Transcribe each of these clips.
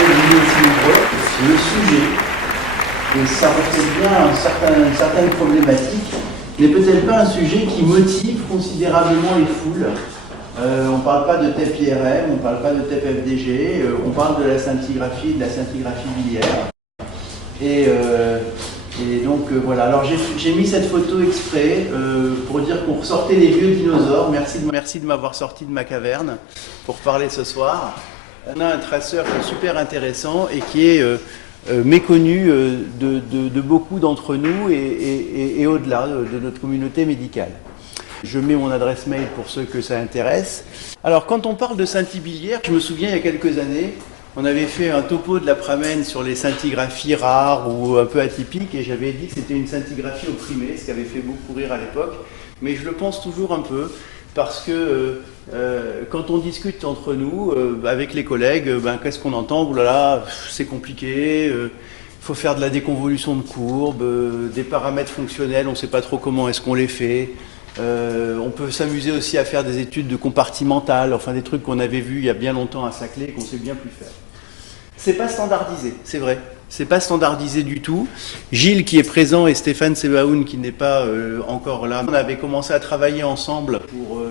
laquelle vous êtes aussi nombreux, le sujet, et ça reflète bien certaines problématiques, n'est peut-être pas un sujet qui motive considérablement les foules. On ne parle pas de TEP IRM, on ne parle pas de TEP FDG, on parle de la scintigraphie, de la scintigraphie biliaire. Et donc voilà, alors j'ai mis cette photo exprès pour dire qu'on ressortait les vieux dinosaures. Merci de m'avoir sorti de ma caverne pour parler ce soir. On a un traceur qui est super intéressant et qui est méconnu de beaucoup d'entre nous et au-delà de notre communauté médicale. Je mets mon adresse mail pour ceux que ça intéresse. Alors quand on parle de scintille biliaire, je me souviens il y a quelques années, on avait fait un topo de la Pramen sur les scintigraphies rares ou un peu atypiques et j'avais dit que c'était une scintigraphie opprimée, ce qui avait fait beaucoup rire à l'époque. Mais je le pense toujours un peu parce que quand on discute entre nous, avec les collègues, qu'est-ce qu'on entend? Ouh là là, c'est compliqué, il faut faire de la déconvolution de courbes, des paramètres fonctionnels, on ne sait pas trop comment est-ce qu'on les fait. On peut s'amuser aussi à faire des études de compartimentales, enfin des trucs qu'on avait vus il y a bien longtemps à Saclay et qu'on sait bien plus faire. C'est pas standardisé, c'est vrai. C'est pas standardisé du tout. Gilles qui est présent et Stéphane Sebaoun qui n'est pas encore là. On avait commencé à travailler ensemble pour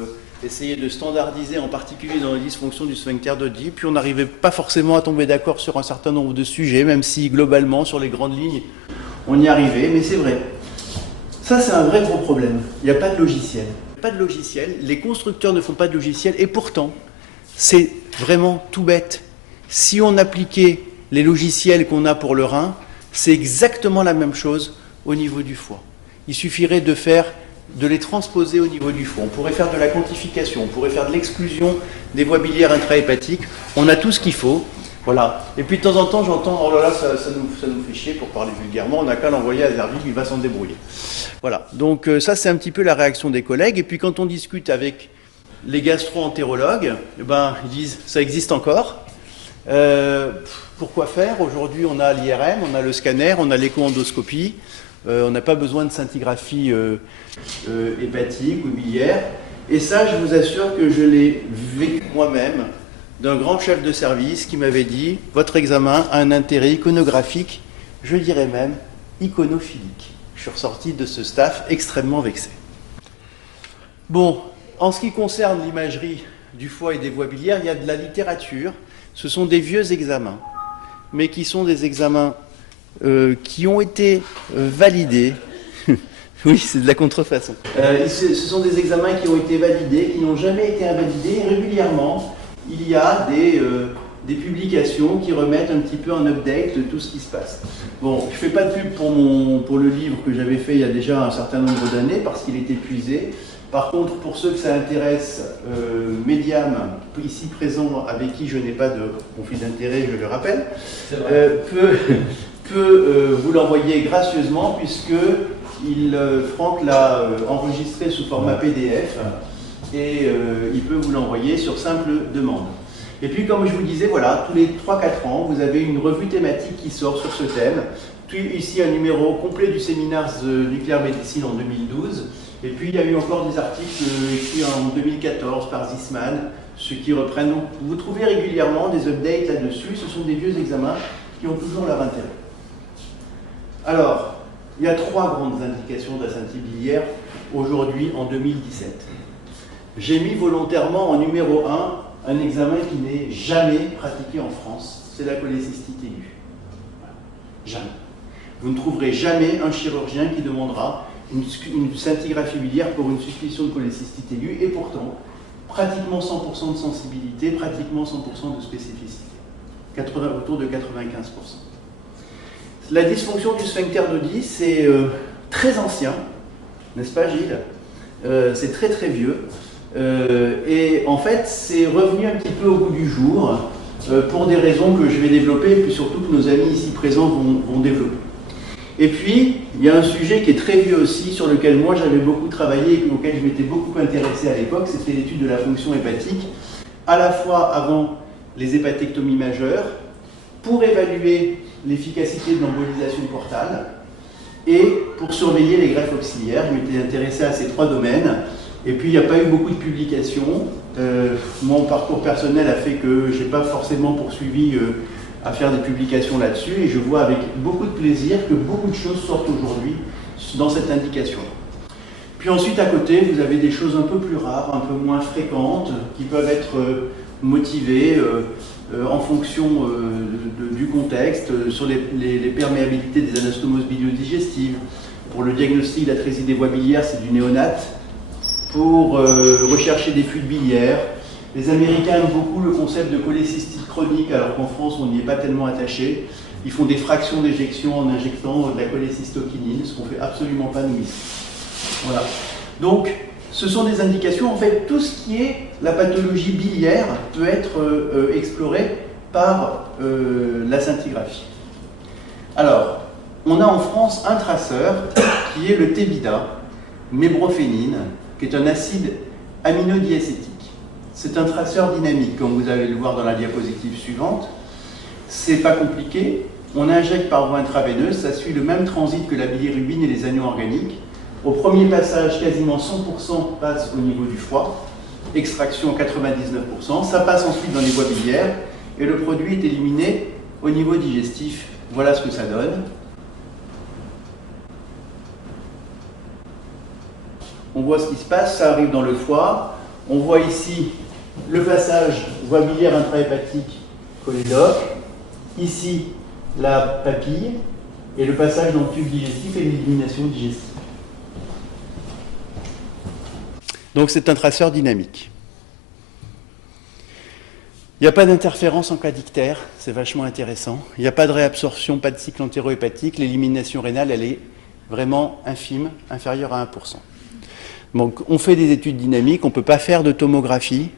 essayer de standardiser, en particulier dans les dysfonctions du sphincter d'Oddi. Puis on n'arrivait pas forcément à tomber d'accord sur un certain nombre de sujets, même si globalement, sur les grandes lignes, on y arrivait. Mais c'est vrai. Ça, c'est un vrai gros problème. Il n'y a pas de logiciel. Pas de logiciel. Les constructeurs ne font pas de logiciel. Et pourtant, c'est vraiment tout bête. Si on appliquait les logiciels qu'on a pour le rein, c'est exactement la même chose au niveau du foie. Il suffirait de les transposer au niveau du foie. On pourrait faire de la quantification, on pourrait faire de l'exclusion des voies biliaires intrahépatiques. On a tout ce qu'il faut. Voilà. Et puis de temps en temps, j'entends, oh là là, ça nous fait chier, pour parler vulgairement, on n'a qu'à l'envoyer à Zervig, il va s'en débrouiller. Voilà. Donc ça, c'est un petit peu la réaction des collègues. Et puis quand on discute avec les gastro-entérologues, ils disent, ça existe encore. Pourquoi faire? Aujourd'hui, on a l'IRM, on a le scanner, on a l'écho-endoscopie. On n'a pas besoin de scintigraphie hépatique ou biliaire. Et ça, je vous assure que je l'ai vécu moi-même d'un grand chef de service qui m'avait dit « Votre examen a un intérêt iconographique, je dirais même iconophilique ». Je suis ressorti de ce staff extrêmement vexé. Bon, en ce qui concerne l'imagerie du foie et des voies biliaires, il y a de la littérature. Ce sont des vieux examens, mais qui sont des examens qui ont été validés. Oui, c'est de la contrefaçon. Ce sont des examens qui ont été validés, qui n'ont jamais été invalidés. Et régulièrement, il y a des publications qui remettent un petit peu en update de tout ce qui se passe. Bon, je ne fais pas de pub pour le livre que j'avais fait il y a déjà un certain nombre d'années, parce qu'il est épuisé. Par contre, pour ceux que ça intéresse, Mediam, ici présent, avec qui je n'ai pas de conflit d'intérêt, je le rappelle, peut vous l'envoyer gracieusement, puisque Franck l'a enregistré sous format PDF et il peut vous l'envoyer sur simple demande. Et puis, comme je vous disais, voilà, tous les 3-4 ans, vous avez une revue thématique qui sort sur ce thème. Puis ici, un numéro complet du séminaire Nuclear Medicine en 2012. Et puis, il y a eu encore des articles écrits en 2014 par Zisman, ceux qui reprennent. Donc, vous trouvez régulièrement des updates là-dessus. Ce sont des vieux examens qui ont toujours leur intérêt. Alors, il y a 3 grandes indications de la scintille biliaire aujourd'hui en 2017. J'ai mis volontairement en numéro 1 un examen qui n'est jamais pratiqué en France, c'est la cholécystite aiguë. Jamais. Vous ne trouverez jamais un chirurgien qui demandera une scintigraphie biliaire pour une suspicion de cholécystite aiguë, et pourtant, pratiquement 100% de sensibilité, pratiquement 100% de spécificité. Autour de 95%. La dysfonction du sphincter d'Oddi, c'est très ancien, n'est-ce pas Gilles? C'est très très vieux. Et en fait, c'est revenu un petit peu au goût du jour pour des raisons que je vais développer, et puis surtout que nos amis ici présents vont développer. Et puis, il y a un sujet qui est très vieux aussi, sur lequel moi j'avais beaucoup travaillé et auquel je m'étais beaucoup intéressé à l'époque, c'était l'étude de la fonction hépatique, à la fois avant les hépatectomies majeures, pour évaluer l'efficacité de l'embolisation portale, et pour surveiller les greffes auxiliaires. Je m'étais intéressé à ces 3 domaines. Et puis, il n'y a pas eu beaucoup de publications. Mon parcours personnel a fait que je n'ai pas forcément poursuivi à faire des publications là-dessus, et je vois avec beaucoup de plaisir que beaucoup de choses sortent aujourd'hui dans cette indication. Puis ensuite, à côté, vous avez des choses un peu plus rares, un peu moins fréquentes, qui peuvent être motivées en fonction du contexte, sur les perméabilités des anastomoses biliodigestive. Pour le diagnostic d'atrésie des voies biliaires, c'est du néonate. Pour rechercher des fuites biliaires, les Américains aiment beaucoup le concept de cholécystite chronique, alors qu'en France, on n'y est pas tellement attaché. Ils font des fractions d'éjection en injectant de la cholécystokinine, ce qu'on ne fait absolument pas nous ici. Voilà. Donc, ce sont des indications. En fait, tout ce qui est la pathologie biliaire peut être exploré par la scintigraphie. Alors, on a en France un traceur qui est le Tébida, mébrophénine, qui est un acide aminodiacétique. C'est un traceur dynamique, comme vous allez le voir dans la diapositive suivante. C'est pas compliqué. On injecte par voie intraveineuse, ça suit le même transit que la bilirubine et les anions organiques. Au premier passage, quasiment 100% passe au niveau du foie, extraction 99%, ça passe ensuite dans les voies biliaires et le produit est éliminé au niveau digestif. Voilà ce que ça donne. On voit ce qui se passe, ça arrive dans le foie. On voit ici le passage voie biliaire intrahépatique cholédoque, ici la papille et le passage dans le tube digestif et l'élimination digestive. Donc c'est un traceur dynamique. Il n'y a pas d'interférence en cas d'ictère, c'est vachement intéressant. Il n'y a pas de réabsorption, pas de cycle entérohépatique. L'élimination rénale, elle est vraiment infime, inférieure à 1%. Donc on fait des études dynamiques, on ne peut pas faire de tomographie,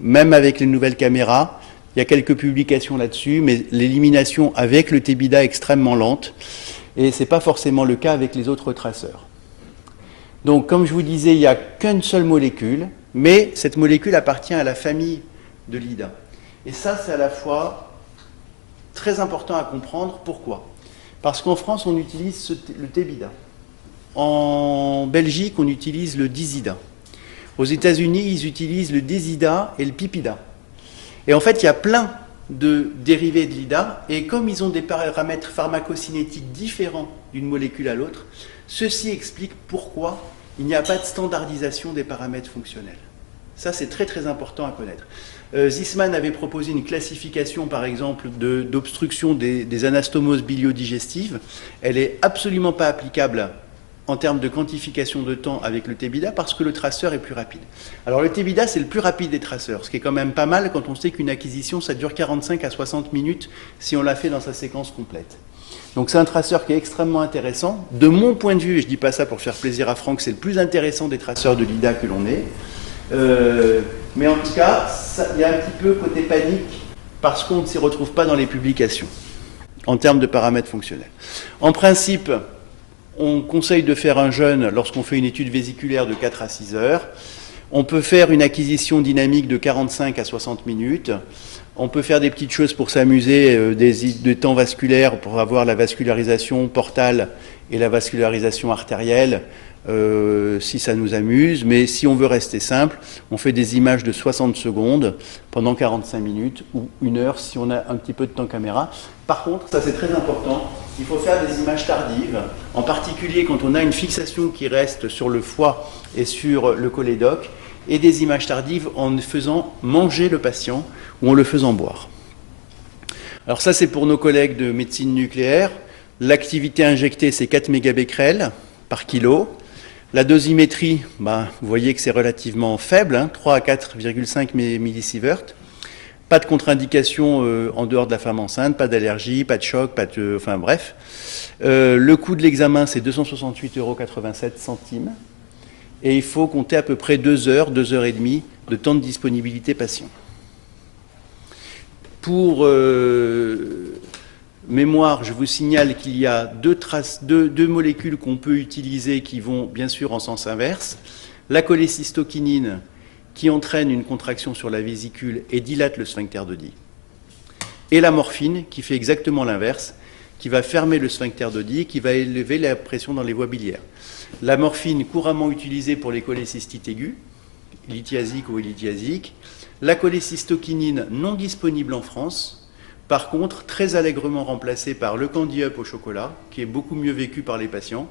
même avec les nouvelles caméras. Il y a quelques publications là-dessus, mais l'élimination avec le Tébida est extrêmement lente. Et ce n'est pas forcément le cas avec les autres traceurs. Donc, comme je vous disais, il n'y a qu'une seule molécule, mais cette molécule appartient à la famille de l'IDA. Et ça, c'est à la fois très important à comprendre. Pourquoi? Parce qu'en France, on utilise le Tébida. En Belgique, on utilise le Dizida. Aux États-Unis, ils utilisent le Dezida et le Pipida. Et en fait, il y a plein de dérivés de l'IDA, et comme ils ont des paramètres pharmacocinétiques différents d'une molécule à l'autre, ceci explique pourquoi il n'y a pas de standardisation des paramètres fonctionnels. Ça, c'est très très important à connaître. Zisman avait proposé une classification, par exemple, d'obstruction des anastomoses biliodigestives. Elle n'est absolument pas applicable en termes de quantification de temps avec le Tébida parce que le traceur est plus rapide. Alors le Tébida, c'est le plus rapide des traceurs, ce qui est quand même pas mal quand on sait qu'une acquisition, ça dure 45 à 60 minutes si on l'a fait dans sa séquence complète. Donc c'est un traceur qui est extrêmement intéressant. De mon point de vue, et je ne dis pas ça pour faire plaisir à Franck, c'est le plus intéressant des traceurs de l'IDA que l'on ait. Mais en tout cas, il y a un petit peu côté panique parce qu'on ne s'y retrouve pas dans les publications en termes de paramètres fonctionnels. En principe, on conseille de faire un jeûne lorsqu'on fait une étude vésiculaire de 4 à 6 heures. On peut faire une acquisition dynamique de 45 à 60 minutes. On peut faire des petites choses pour s'amuser, des temps vasculaires pour avoir la vascularisation portale et la vascularisation artérielle, si ça nous amuse. Mais si on veut rester simple, on fait des images de 60 secondes pendant 45 minutes ou 1 heure si on a un petit peu de temps caméra. Par contre, ça c'est très important, il faut faire des images tardives, en particulier quand on a une fixation qui reste sur le foie et sur le cholédoque, et des images tardives en faisant manger le patient ou en le faisant boire. Alors ça c'est pour nos collègues de médecine nucléaire. L'activité injectée c'est 4 mégabecquerels par kilo. La dosimétrie, vous voyez que c'est relativement faible, 3 à 4,5 millisieverts. Pas de contre-indication en dehors de la femme enceinte, pas d'allergie, pas de choc, enfin bref. Le coût de l'examen, c'est 268,87 €. Et il faut compter à peu près 2 heures, 2 heures et demie de temps de disponibilité patient. Pour mémoire, je vous signale qu'il y a deux molécules qu'on peut utiliser qui vont bien sûr en sens inverse. La cholécystokinine, qui entraîne une contraction sur la vésicule et dilate le sphincter d'Oddi. Et la morphine, qui fait exactement l'inverse, qui va fermer le sphincter d'Oddi, qui va élever la pression dans les voies biliaires. La morphine, couramment utilisée pour les cholécystites aiguës, lithiasiques ou élithiasiques. La cholécystokinine, non disponible en France, Par contre, très allègrement remplacé par le Candy Up au chocolat, qui est beaucoup mieux vécu par les patients,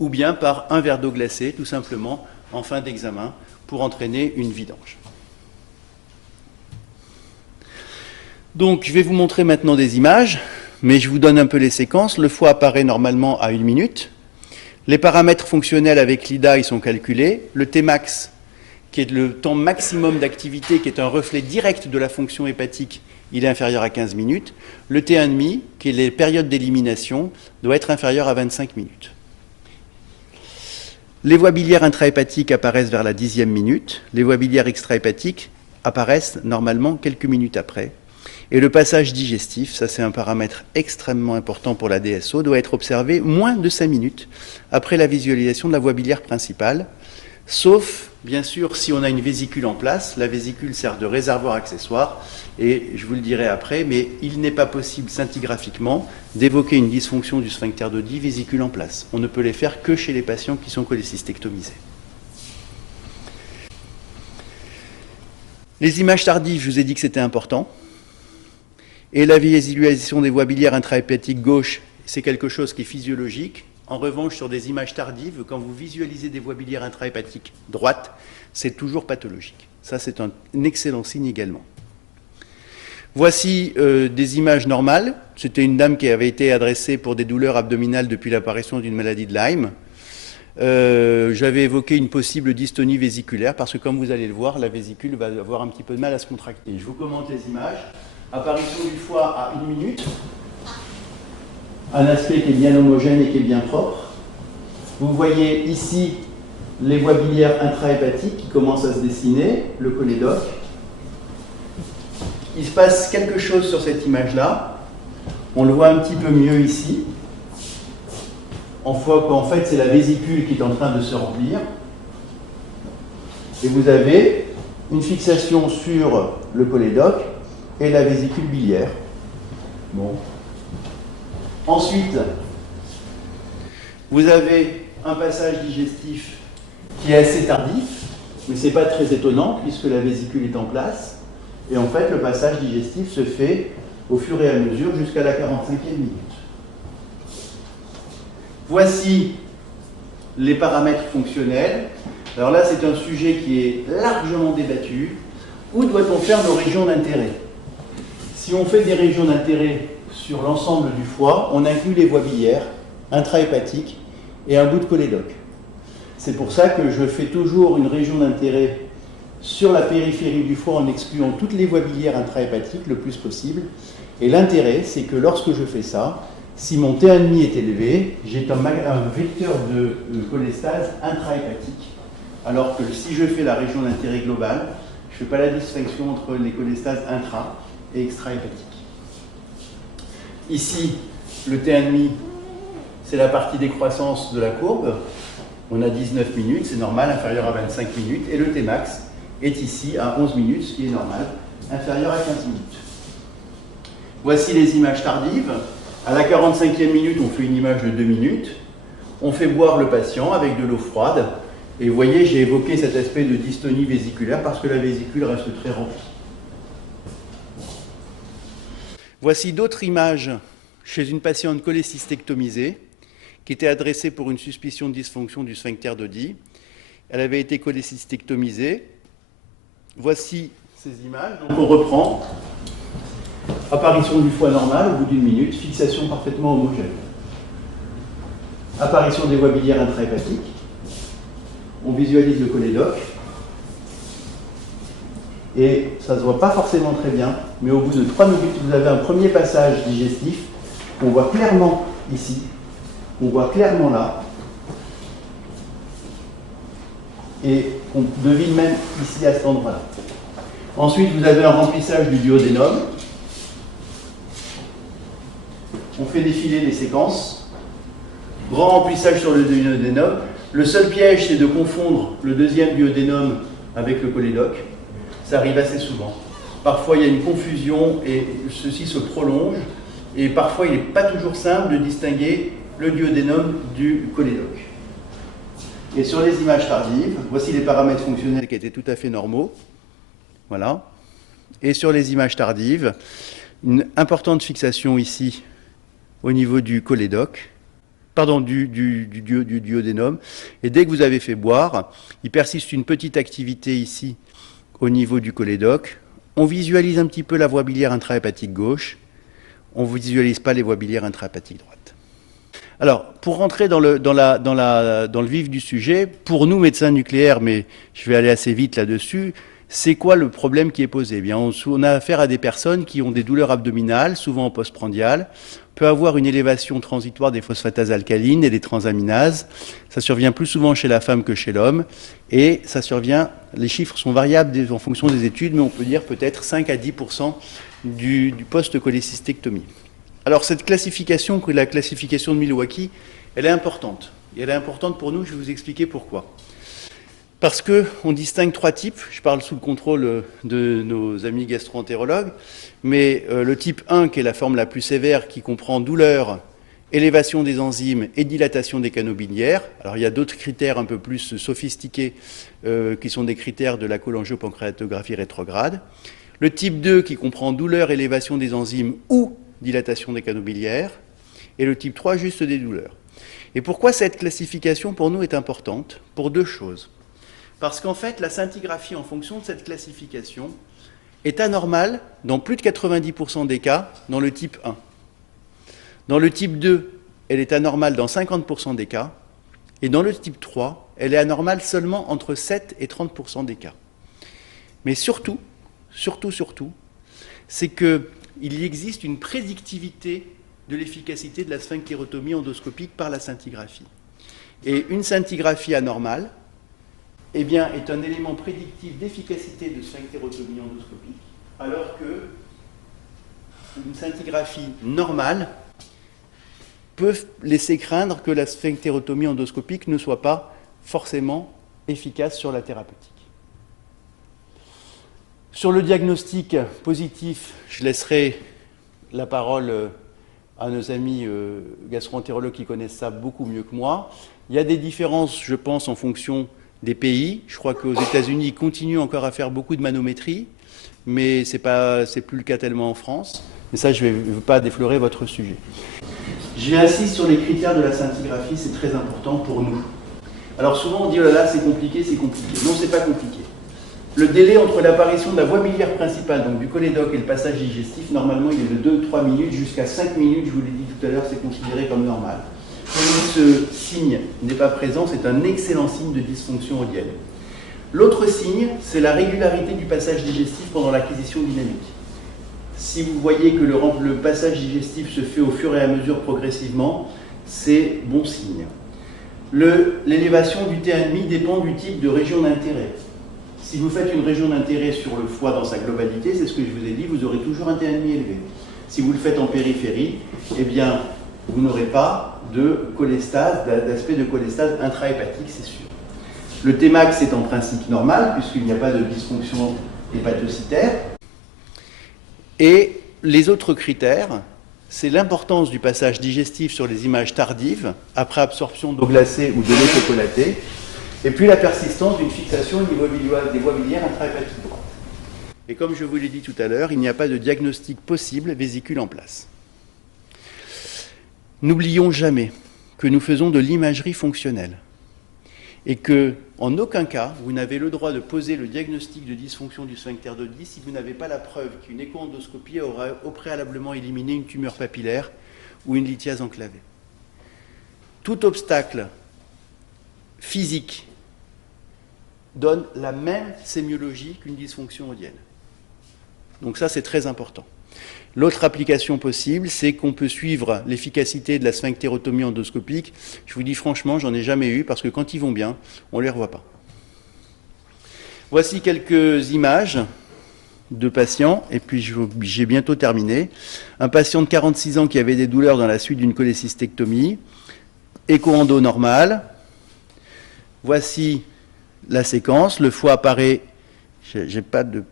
ou bien par un verre d'eau glacée, tout simplement, en fin d'examen, pour entraîner une vidange. Donc, je vais vous montrer maintenant des images, mais je vous donne un peu les séquences. Le foie apparaît normalement à 1 minute. Les paramètres fonctionnels avec l'IDA, ils sont calculés. Le Tmax, qui est le temps maximum d'activité, qui est un reflet direct de la fonction hépatique, il est inférieur à 15 minutes. Le T1,5, qui est les périodes d'élimination, doit être inférieur à 25 minutes. Les voies biliaires intrahépatiques apparaissent vers la 10e minute. Les voies biliaires extrahépatiques apparaissent normalement quelques minutes après. Et le passage digestif, ça c'est un paramètre extrêmement important pour la DSO, doit être observé moins de 5 minutes après la visualisation de la voie biliaire principale, sauf, bien sûr, si on a une vésicule en place. La vésicule sert de réservoir accessoire, et je vous le dirai après, mais il n'est pas possible scintigraphiquement d'évoquer une dysfonction du sphincter d'Oddi vésicule en place. On ne peut les faire que chez les patients qui sont cholécystectomisés. Les images tardives, je vous ai dit que c'était important. Et la visualisation des voies biliaires intrahépatiques gauche, c'est quelque chose qui est physiologique. En revanche, sur des images tardives, quand vous visualisez des voies biliaires intrahépatiques droites, c'est toujours pathologique. Ça, c'est un excellent signe également. Voici des images normales. C'était une dame qui avait été adressée pour des douleurs abdominales depuis l'apparition d'une maladie de Lyme. J'avais évoqué une possible dystonie vésiculaire parce que, comme vous allez le voir, la vésicule va avoir un petit peu de mal à se contracter. Je vous commente les images. Apparition du foie à 1 minute. Un aspect qui est bien homogène et qui est bien propre. Vous voyez ici les voies biliaires intrahépatiques qui commencent à se dessiner, le cholédoque. Il se passe quelque chose sur cette image-là. On le voit un petit peu mieux ici. On voit qu'en fait, c'est la vésicule qui est en train de se remplir. Et vous avez une fixation sur le cholédoque et la vésicule biliaire. Bon. Ensuite, vous avez un passage digestif qui est assez tardif, mais ce n'est pas très étonnant puisque la vésicule est en place. Et en fait, le passage digestif se fait au fur et à mesure jusqu'à la 45e minute. Voici les paramètres fonctionnels. Alors là, c'est un sujet qui est largement débattu. Où doit-on faire nos régions d'intérêt? Si on fait des régions d'intérêt sur l'ensemble du foie, on inclut les voies biliaires, intrahépatiques et un bout de cholédoque. C'est pour ça que je fais toujours une région d'intérêt sur la périphérie du foie en excluant toutes les voies biliaires intrahépatiques le plus possible. Et l'intérêt, c'est que lorsque je fais ça, si mon T1,5 est élevé, j'ai un vecteur de cholestase intrahépatique. Alors que si je fais la région d'intérêt globale, je ne fais pas la distinction entre les cholestases intra et extrahépatiques. Ici, le T1,5, c'est la partie décroissance de la courbe. On a 19 minutes, c'est normal, inférieur à 25 minutes. Et le Tmax est ici à 11 minutes, ce qui est normal, inférieur à 15 minutes. Voici les images tardives. À la 45e minute, on fait une image de 2 minutes. On fait boire le patient avec de l'eau froide. Et vous voyez, j'ai évoqué cet aspect de dystonie vésiculaire parce que la vésicule reste très remplie. Voici d'autres images chez une patiente cholécystectomisée qui était adressée pour une suspicion de dysfonction du sphincter d'Oddi. Elle avait été cholécystectomisée. Voici ces images. Donc on reprend. Apparition du foie normal au bout d'1 minute, fixation parfaitement homogène. Apparition des voies biliaires intrahépatiques. On visualise le cholédoque. Et ça ne se voit pas forcément très bien, mais au bout de 3 minutes, vous avez un premier passage digestif qu'on voit clairement ici, on voit clairement là, et on devine même ici à cet endroit-là. Ensuite, vous avez un remplissage du duodénum. On fait défiler les séquences. Grand remplissage sur le duodénum. Le seul piège, c'est de confondre le deuxième duodénum avec le cholédoque. Ça arrive assez souvent. Parfois, il y a une confusion et ceci se prolonge. Et parfois, il n'est pas toujours simple de distinguer le duodénum du cholédoque. Et sur les images tardives, voici les paramètres fonctionnels qui étaient tout à fait normaux. Voilà. Et sur les images tardives, Une importante fixation ici au niveau du cholédoque, pardon, du duodénum. Et dès que vous avez fait boire, il persiste une petite activité ici au niveau du cholédoque. On visualise un petit peu la voie biliaire intrahépatique gauche. On ne visualise pas les voies biliaires intrahépatiques droite. Alors, pour rentrer dans le vif du sujet, pour nous, médecins nucléaires, mais je vais aller assez vite là-dessus, c'est quoi le problème qui est posé? Eh bien, on a affaire à des personnes qui ont des douleurs abdominales, souvent en postprandial, peut avoir une élévation transitoire des phosphatases alcalines et des transaminases. Ça survient plus souvent chez la femme que chez l'homme. Et ça survient, les chiffres sont variables en fonction des études, mais on peut dire peut-être 5 à 10% du post-cholécystectomie. Alors cette classification, la classification de Milwaukee, elle est importante. Et elle est importante pour nous, je vais vous expliquer pourquoi. Parce qu'on distingue trois types, je parle sous le contrôle de nos amis gastro-entérologues, mais le type 1, qui est la forme la plus sévère, qui comprend douleur, élévation des enzymes et dilatation des canaux biliaires. Alors il y a d'autres critères un peu plus sophistiqués qui sont des critères de la cholangiopancréatographie rétrograde. Le type 2, qui comprend douleur, élévation des enzymes ou dilatation des canaux biliaires. Et le type 3, juste des douleurs. Et pourquoi cette classification pour nous est importante? Pour deux choses. Parce qu'en fait, la scintigraphie en fonction de cette classification est anormale dans plus de 90% des cas dans le type 1. Dans le type 2, elle est anormale dans 50% des cas. Et dans le type 3, elle est anormale seulement entre 7 et 30% des cas. Mais surtout, c'est qu'il existe une prédictivité de l'efficacité de la sphinctérotomie endoscopique par la scintigraphie. Et une scintigraphie anormale, eh bien, est un élément prédictif d'efficacité de sphinctérotomie endoscopique, alors que une scintigraphie normale peut laisser craindre que la sphinctérotomie endoscopique ne soit pas forcément efficace sur la thérapeutique. Sur le diagnostic positif, je laisserai la parole à nos amis gastro-entérologues qui connaissent ça beaucoup mieux que moi. Il y a des différences, je pense, en fonction des pays. Je crois qu'aux États-Unis, ils continuent encore à faire beaucoup de manométrie, mais c'est plus le cas tellement en France. Mais ça, je ne veux pas déflorer votre sujet. J'insiste sur les critères de la scintigraphie, c'est très important pour nous. Alors souvent, on dit, oh là là, c'est compliqué, c'est compliqué. Non, c'est pas compliqué. Le délai entre l'apparition de la voie biliaire principale, donc du cholédoque et le passage digestif, normalement, il est de 2-3 minutes jusqu'à 5 minutes, je vous l'ai dit tout à l'heure, c'est considéré comme normal. Si ce signe n'est pas présent, c'est un excellent signe de dysfonction odienne. L'autre signe, c'est la régularité du passage digestif pendant l'acquisition dynamique. Si vous voyez que le passage digestif se fait au fur et à mesure progressivement, c'est bon signe. L'élévation du T1,5 dépend du type de région d'intérêt. Si vous faites une région d'intérêt sur le foie dans sa globalité, c'est ce que je vous ai dit, vous aurez toujours un T1,5 élevé. Si vous le faites en périphérie, eh bien, vous n'aurez pas de cholestase, d'aspect de cholestase intrahépatique, c'est sûr. Le Tmax est en principe normal, puisqu'il n'y a pas de dysfonction hépatocytaire. Et les autres critères, c'est l'importance du passage digestif sur les images tardives, après absorption d'eau glacée ou de lait chocolaté, et puis la persistance d'une fixation au niveau des voies biliaires intrahépatiques droites. Et comme je vous l'ai dit tout à l'heure, il n'y a pas de diagnostic possible vésicule en place. N'oublions jamais que nous faisons de l'imagerie fonctionnelle et que, en aucun cas, vous n'avez le droit de poser le diagnostic de dysfonction du sphincter d'Oddi si vous n'avez pas la preuve qu'une écho-endoscopie aura au préalablement éliminé une tumeur papillaire ou une lithiase enclavée. Tout obstacle physique donne la même sémiologie qu'une dysfonction odienne. Donc ça, c'est très important. L'autre application possible, c'est qu'on peut suivre l'efficacité de la sphinctérotomie endoscopique. Je vous dis franchement, j'en ai jamais eu, parce que quand ils vont bien, on ne les revoit pas. Voici quelques images de patients, et puis j'ai bientôt terminé. Un patient de 46 ans qui avait des douleurs dans la suite d'une cholécystectomie, écho-endo normal. Voici la séquence, le foie apparaît, j'ai pas de...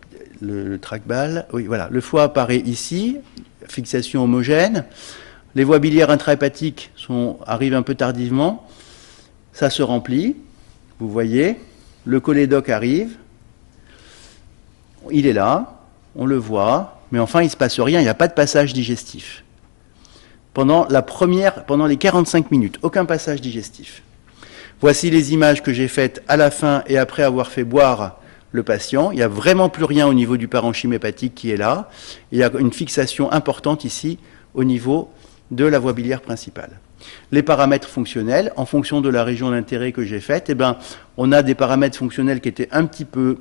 Le trackball, oui, voilà. Le foie apparaît ici, fixation homogène. Les voies biliaires intrahépatiques arrivent un peu tardivement. Ça se remplit, vous voyez. Le cholédoque arrive. Il est là, on le voit. Mais enfin, il ne se passe rien, il n'y a pas de passage digestif. Pendant les 45 minutes, aucun passage digestif. Voici les images que j'ai faites à la fin et après avoir fait boire le patient. Il n'y a vraiment plus rien au niveau du parenchyme hépatique qui est là. Il y a une fixation importante ici au niveau de la voie biliaire principale. Les paramètres fonctionnels, en fonction de la région d'intérêt que j'ai faite, on a des paramètres fonctionnels qui étaient un petit peu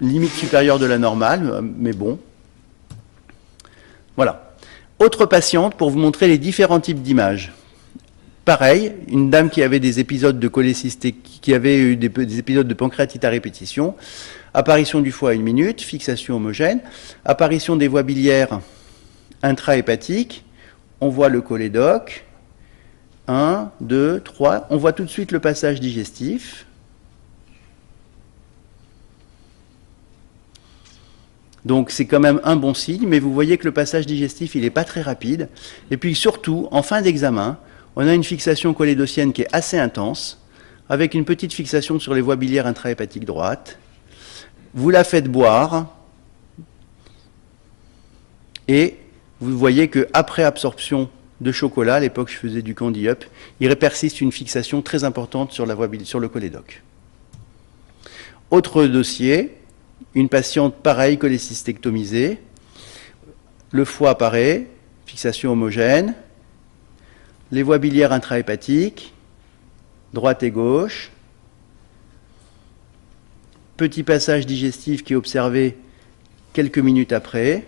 limite supérieure de la normale, mais bon. Voilà. Autre patiente pour vous montrer les différents types d'images. Pareil, une dame qui avait des épisodes de cholécystite, qui avait eu des épisodes de pancréatite à répétition, apparition du foie à 1 minute, fixation homogène, apparition des voies biliaires intra-hépatiques, on voit le cholédoque, 1, 2, 3, on voit tout de suite le passage digestif. Donc c'est quand même un bon signe, mais vous voyez que le passage digestif, il n'est pas très rapide. Et puis surtout, en fin d'examen, on a une fixation cholédocienne qui est assez intense, avec une petite fixation sur les voies biliaires intrahépatiques droites. Vous la faites boire, et vous voyez qu'après absorption de chocolat, à l'époque je faisais du candy up, il persiste une fixation très importante sur le cholédoque. Autre dossier, une patiente pareille, cholécystectomisée, le foie apparaît, fixation homogène, les voies biliaires intrahépatiques, droite et gauche, petit passage digestif qui est observé quelques minutes après,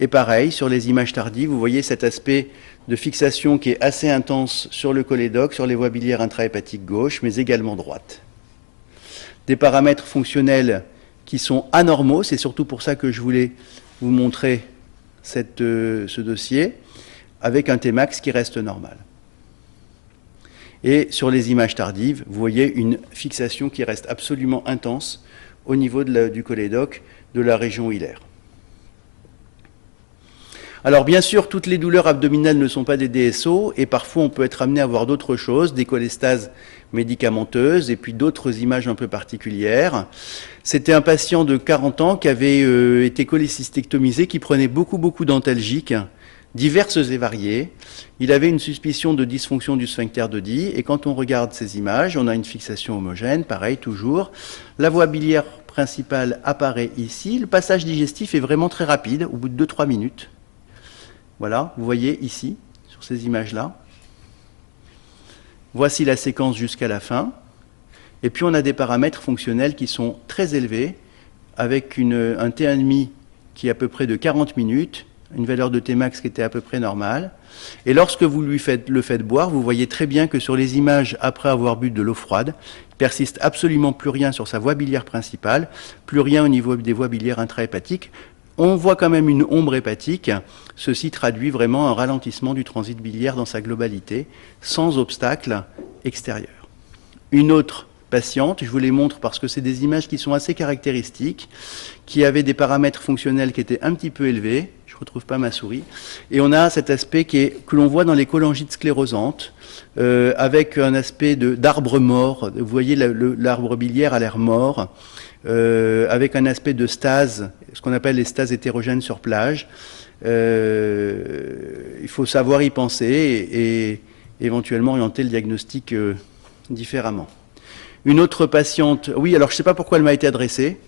et pareil, sur les images tardives, vous voyez cet aspect de fixation qui est assez intense sur le cholédoque, sur les voies biliaires intrahépatiques gauche, mais également droite. Des paramètres fonctionnels qui sont anormaux, c'est surtout pour ça que je voulais vous montrer ce dossier, avec un Tmax qui reste normal. Et sur les images tardives, vous voyez une fixation qui reste absolument intense au niveau du cholédoque de la région hilaire. Alors bien sûr, toutes les douleurs abdominales ne sont pas des DSO, et parfois on peut être amené à voir d'autres choses, des cholestases médicamenteuses, et puis d'autres images un peu particulières. C'était un patient de 40 ans qui avait été cholécystectomisé, qui prenait beaucoup d'antalgiques, diverses et variées. Il avait une suspicion de dysfonction du sphincter d'Oddi, et quand on regarde ces images, on a une fixation homogène, pareil toujours. La voie biliaire principale apparaît ici. Le passage digestif est vraiment très rapide, au bout de 2-3 minutes. Voilà, vous voyez ici, sur ces images-là. Voici la séquence jusqu'à la fin. Et puis on a des paramètres fonctionnels qui sont très élevés, avec un T1,5 qui est à peu près de 40 minutes, une valeur de Tmax qui était à peu près normale. Et lorsque vous le faites boire, vous voyez très bien que sur les images après avoir bu de l'eau froide, il persiste absolument plus rien sur sa voie biliaire principale, plus rien au niveau des voies biliaires intrahépatiques. On voit quand même une ombre hépatique. Ceci traduit vraiment un ralentissement du transit biliaire dans sa globalité, sans obstacle extérieur. Une autre patiente, je vous les montre parce que c'est des images qui sont assez caractéristiques, qui avaient des paramètres fonctionnels qui étaient un petit peu élevés. Je ne retrouve pas ma souris. Et on a cet aspect que l'on voit dans les cholangites sclérosantes, avec un aspect d'arbre mort. Vous voyez, l'arbre biliaire a l'air mort. Avec un aspect de stase, ce qu'on appelle les stases hétérogènes sur plage. Il faut savoir y penser et éventuellement orienter le diagnostic différemment. Une autre patiente, oui, alors je ne sais pas pourquoi elle m'a été adressée,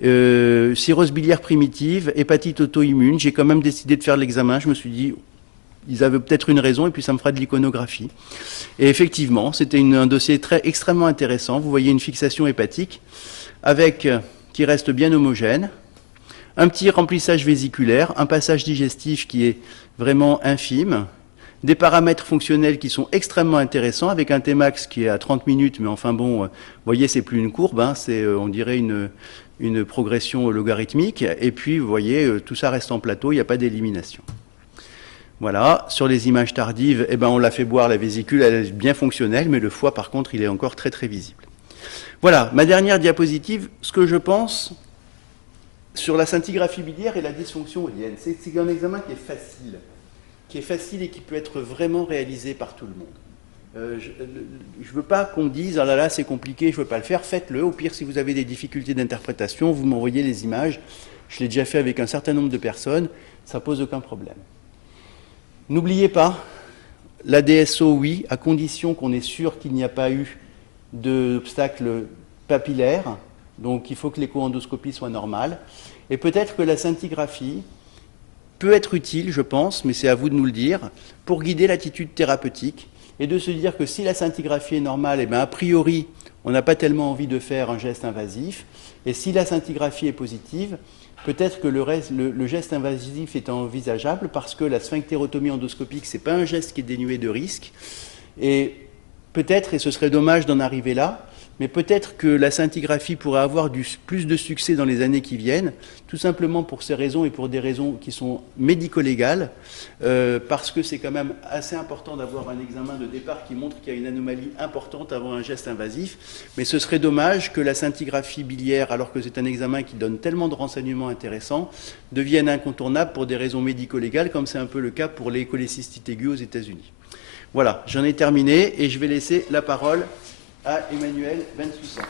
cirrhose biliaire primitive, hépatite auto-immune, j'ai quand même décidé de faire l'examen, je me suis dit, ils avaient peut-être une raison et puis ça me fera de l'iconographie. Et effectivement, c'était un dossier extrêmement intéressant, vous voyez une fixation hépatique, qui reste bien homogène, un petit remplissage vésiculaire, un passage digestif qui est vraiment infime, des paramètres fonctionnels qui sont extrêmement intéressants, avec un Tmax qui est à 30 minutes, mais enfin bon, vous voyez, c'est plus une courbe, hein, c'est, on dirait, une progression logarithmique, et puis vous voyez, tout ça reste en plateau, il n'y a pas d'élimination. Voilà, sur les images tardives, on l'a fait boire, la vésicule, elle est bien fonctionnelle, mais le foie, par contre, il est encore très visible. Voilà, ma dernière diapositive, ce que je pense sur la scintigraphie biliaire et la dysfonction odienne. C'est un examen qui est facile et qui peut être vraiment réalisé par tout le monde. Je ne veux pas qu'on me dise « Ah là là, c'est compliqué, je ne veux pas le faire », faites-le. Au pire, si vous avez des difficultés d'interprétation, vous m'envoyez les images Je l'ai déjà fait avec un certain nombre de personnes, ça pose aucun problème. N'oubliez pas, la DSO, oui, à condition qu'on est sûr qu'il n'y a pas eu d'obstacle papillaire, donc il faut que l'écho-endoscopie soit normale, et peut-être que la scintigraphie peut être utile, je pense, mais c'est à vous de nous le dire, pour guider l'attitude thérapeutique, et de se dire que si la scintigraphie est normale, eh bien, a priori, on n'a pas tellement envie de faire un geste invasif, et si la scintigraphie est positive, peut-être que le geste invasif est envisageable parce que la sphinctérotomie endoscopique, ce n'est pas un geste qui est dénué de risque. Et peut-être, et ce serait dommage d'en arriver là, mais peut-être que la scintigraphie pourrait avoir plus de succès dans les années qui viennent, tout simplement pour ces raisons et pour des raisons qui sont médico-légales, parce que c'est quand même assez important d'avoir un examen de départ qui montre qu'il y a une anomalie importante avant un geste invasif, mais ce serait dommage que la scintigraphie biliaire, alors que c'est un examen qui donne tellement de renseignements intéressants, devienne incontournable pour des raisons médico-légales, comme c'est un peu le cas pour les cholécystite aiguë aux États-Unis. Voilà, j'en ai terminé et je vais laisser la parole à Emmanuel Bensoussan.